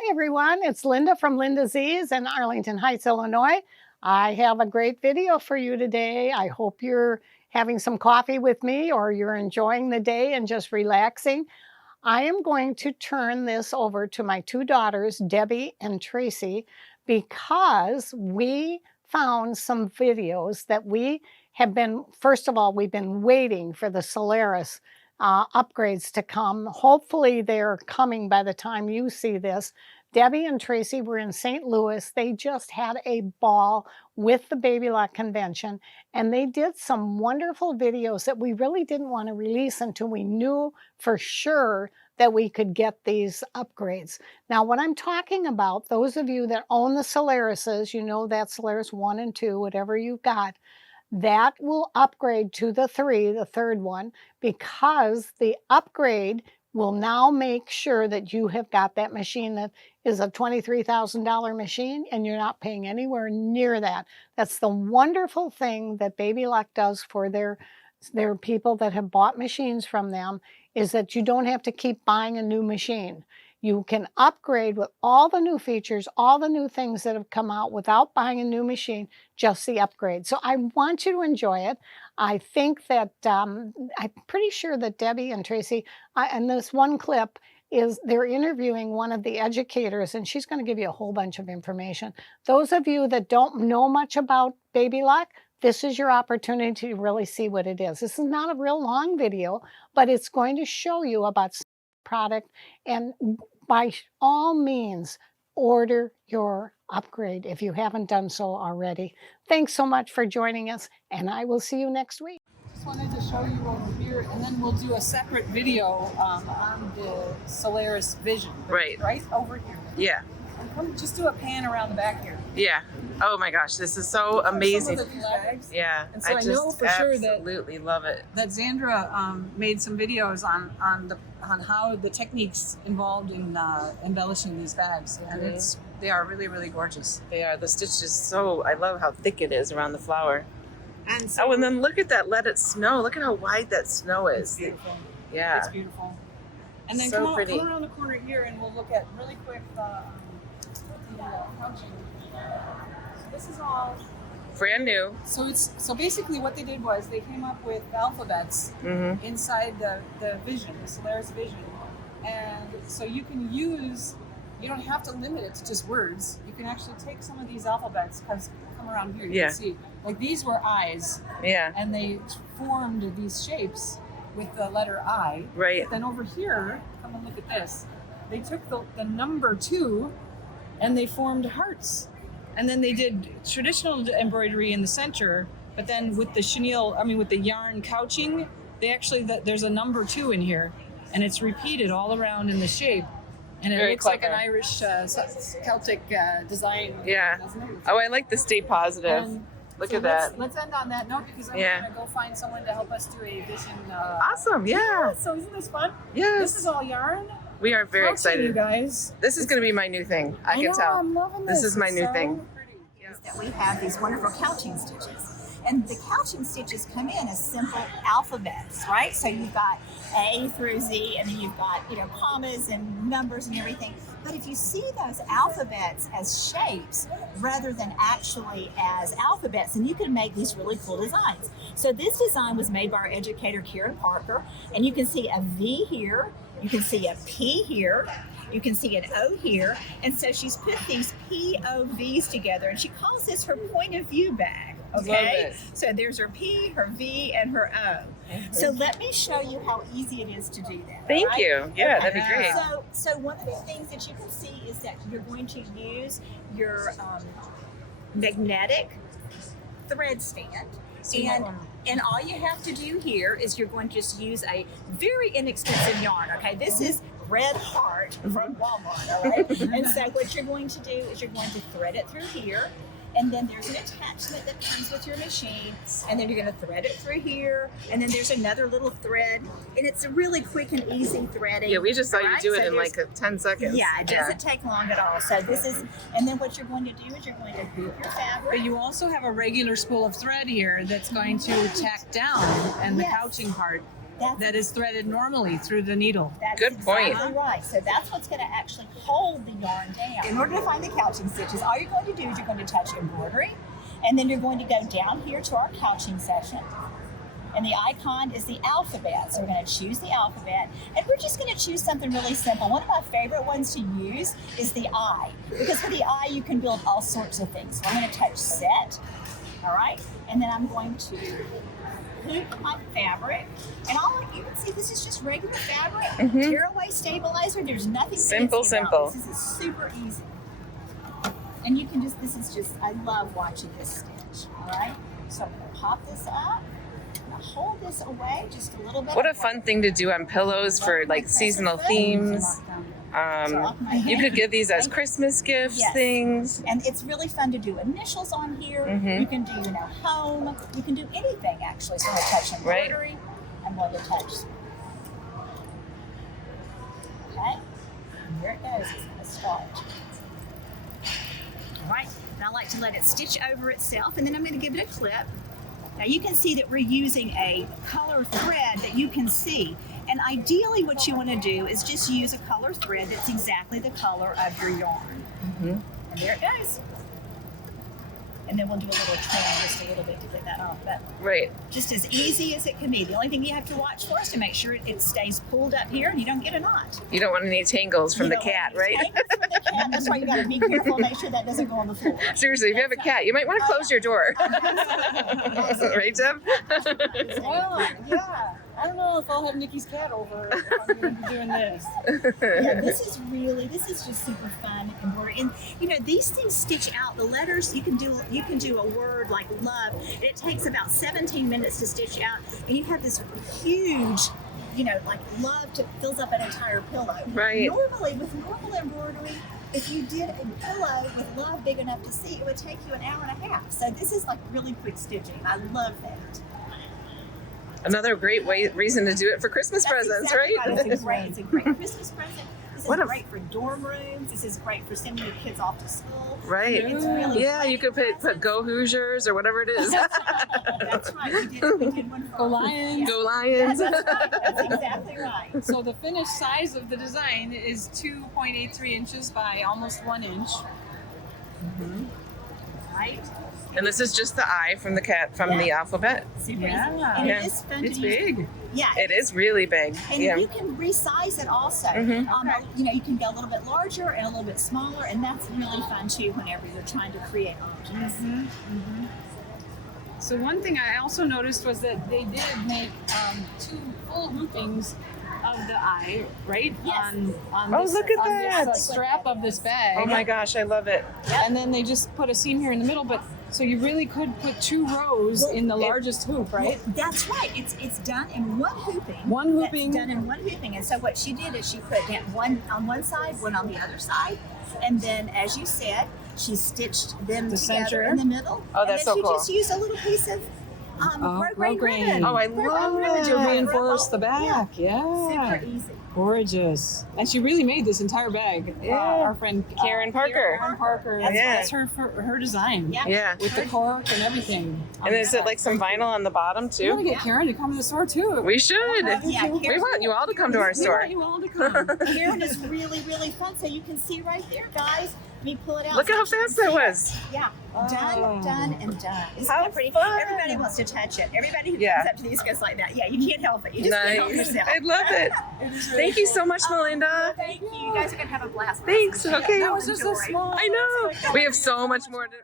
Hi, everyone. It's Linda from Linda Z's in Arlington Heights, Illinois. I have a great video for you today. I hope you're having some coffee with me or you're enjoying the day and just relaxing. I am going to turn this over to my two daughters, Debbie and Tracy, because we found some videos that we have been, first of all, we've been waiting for the Solaris upgrades to come. Hopefully they're coming by the time you see this. Debbie and Tracy were in St. Louis. They just had a ball with the Babylock convention, and they did some wonderful videos that we really didn't want to release until we knew for sure that we could get these upgrades. Now, what I'm talking about, those of you that own the Solarises, you know that Solaris 1 and 2, whatever you've got, that will upgrade to the 3, the third one, because the upgrade will now make sure that you have got that machine that is a $23,000 machine and you're not paying anywhere near that. That's the wonderful thing that Babylock does for their people that have bought machines from them, is that you don't have to keep buying a new machine. You can upgrade with all the new features, all the new things that have come out without buying a new machine, just the upgrade. So I want you to enjoy it. I think that, I'm pretty sure that Debbie and Tracy, and this one clip is they're interviewing one of the educators, and she's going to give you a whole bunch of information. Those of you that don't know much about Babylock, this is your opportunity to really see what it is. This is not a real long video, but it's going to show you about product, and by all means, order your upgrade if you haven't done so already. Thanks so much for joining us, and I will see you next week. Just wanted to show you over here, and then we'll do a separate video on the Solaris Vision. Right over here. Yeah. Just do a pan around the back here. Yeah. Oh my gosh, this is so amazing. Some of the bags. Yeah. And so I know for sure that absolutely love it. That Xandra made some videos on how the techniques involved in embellishing these bags, and they are really, really gorgeous. They are. The stitch is so, I love how thick it is around the flower. And so, and then look at that, let it snow. Look at how wide that snow is. It's beautiful. Yeah. It's beautiful. And then so come around the corner here, and we'll look at really quick the couching. So this is all brand new. So basically what they did was they came up with alphabets inside the Vision, the Solaris Vision. And so you can use, you don't have to limit it to just words. You can actually take some of these alphabets, because come around here, you can see, like these were eyes. Yeah. And they formed these shapes with the letter I. Right. But then over here, come and look at this. They took the number 2 and they formed hearts. And then they did traditional embroidery in the center, but then with the chenille, with the yarn couching, they actually, there's a number 2 in here, and it's repeated all around in the shape. And it looks like an Irish Celtic design. Yeah. Doesn't it? Oh, I like the stay positive. And Look so at that. Let's end on that note, because I'm going to go find someone to help us do a vision. Awesome, yeah. So isn't this fun? Yes. This is all yarn. We are very excited. You guys. This is going to be my new thing. I can tell. I'm loving this. This is my new thing. That we have these wonderful couching stitches. And the couching stitches come in as simple alphabets, right? So you've got A through Z, and then you've got, commas and numbers and everything. But if you see those alphabets as shapes rather than actually as alphabets, then you can make these really cool designs. So this design was made by our educator, Karen Parker, and you can see a V here, you can see a P here, you can see an O here, and so she's put these POVs together, and she calls this her point of view bag. Okay, so there's her P, her V, and her O. So let me show you how easy it is to do that. Thank you. Yeah, that'd be great. So one of the things that you can see is that you're going to use your magnetic thread stand. And all you have to do here is you're going to just use a very inexpensive yarn. Okay, this is Red Heart from Walmart. All right, and so what you're going to do is you're going to thread it through here. And then there's an attachment that comes with your machine, and then you're going to thread it through here, and then there's another little thread, and it's a really quick and easy threading. Yeah, we just saw you do it in like 10 seconds. Yeah, it doesn't take long at all. So this is, and then what you're going to do is you're going to hoop your fabric. But you also have a regular spool of thread here that's going to tack down, and the couching part. that is threaded normally through the needle. That's Good point. exactly right. So that's what's going to actually hold the yarn down. In order to find the couching stitches, all you're going to do is you're going to touch embroidery, and then you're going to go down here to our couching section. And the icon is the alphabet. So we're going to choose the alphabet, and we're just going to choose something really simple. One of my favorite ones to use is the I, because with the I you can build all sorts of things. So I'm going to touch set, all right? And then I'm going to hoop my fabric, and all you can see, this is just regular fabric, tearaway stabilizer. There's nothing Simple, fancy about simple. this. This is super easy, and you can just, this is just, I love watching this stitch. All right, so I'm going to pop this up. I'm going to hold this away just a little bit. What a fun thing to do on pillows for like seasonal themes. You could give these as Christmas gifts, Yes. things. And it's really fun to do initials on here. You can do, home. You can do anything actually. So I'm going to touch embroidery. I'm going to touch. Okay. And here it goes. It's going to start. All right. And I like to let it stitch over itself, and then I'm going to give it a clip. Now you can see that we're using a color thread that you can see. And ideally what you want to do is just use a color thread that's exactly the color of your yarn. And there it goes. And then we'll do a little trim just a little bit to get that off. But Right. just as easy as it can be. The only thing you have to watch for is to make sure it stays pulled up here and you don't get a knot. You don't want any tangles from You the don't want cat, any right? tangles from the cat. That's why you got to be careful and make sure that doesn't go on the floor. Seriously, if you have a cat, you might want to close your door. Right, Deb? Well, yeah. I don't know if I'll have Nikki's cat over if I'm going to be doing this. Yeah, this is just super fun embroidery. And these things stitch out the letters. You can do a word like love. It takes about 17 minutes to stitch out, and you have this huge, like love fills up an entire pillow. Right. Normally with normal embroidery, if you did a pillow with love big enough to see, it would take you an hour and a half. So this is like really quick stitching. I love that. Another great reason to do it for Christmas presents, exactly right? It's a great Christmas present. This is great for dorm rooms. This is great for sending your kids off to school. Right. It's really Yeah, great you could put Go Hoosiers or whatever it is. That's right. We did one for Go Lions. Go Lions. That's right. That's exactly right. So the finished size of the design is 2.83 inches by almost 1 inch. Right. And this is just the I from the cat from the alphabet. Super Yeah. easy. And Yeah. it is fun It's to use. big. Yeah. It is really big. And Yeah. you can resize it also. You can go a little bit larger and a little bit smaller, and that's really fun too whenever you're trying to create objects. So one thing I also noticed was that they did make 2 full hoopings of the eye, right? Yes. On Oh, this, look at on that. this, strap of this bag. Oh my gosh, I love it. And then they just put a seam here in the middle, but so you really could put 2 rows in the largest hoop, right? That's right. It's done in one hooping. One hooping. That's done in one hooping. And so what she did is she put one on one side, one on the other side, and then, as you said, she stitched them The together center. in the middle. Oh, that's so and then cool. she just used a little piece of grosgrain ribbon. Oh, I Grosgrain love ribbon it. To reinforce the back. Yeah. Super easy. Gorgeous. And she really made this entire bag. Yeah. Our friend Karen Parker. Karen Parker. That's That's her design. Yeah. Yeah. With the cork and everything. And is it like some vinyl on the bottom We want too? to get Karen to come to the store too. We should. Yeah, We want you all to come to our We store. want you all to come. Karen is really, really fun. So you can see right there, guys. Let me pull it out. Look at how so you can fast that see it. was. Yeah. Done, and done. Isn't How that pretty? fun. Everybody wants to touch it. Everybody who Yeah. comes up to these goes like that. Yeah, you can't help it. You just can't help Nice. yourself. I love it. Thank you so much, Melinda. Thank you. You guys are going to have a blast. Thanks. Okay. That was just a Enjoy. small. I know. We have so much more to